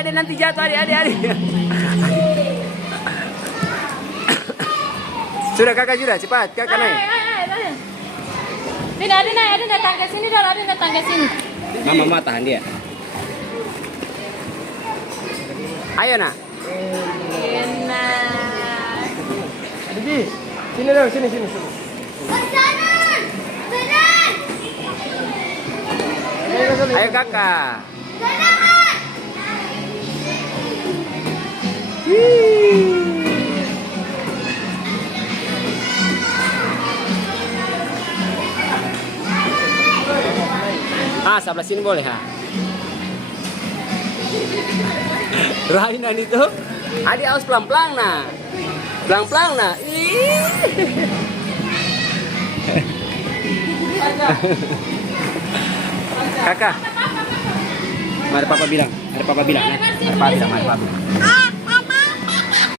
Adik nanti jatuh adik. Sudah kakak sudah cepat kakak naik. Ada datang ke sini dong, ada datang ke sini. Mama tahan dia. Ayo nak. Enak. Jadi, sini dong, sini. Ayo kakak. Sebelah sini boleh ha. Rainan itu. Adik harus pelan-pelan nah. Pelan-pelan nah. Kakak. Mari papa bilang. Mari papa bilang.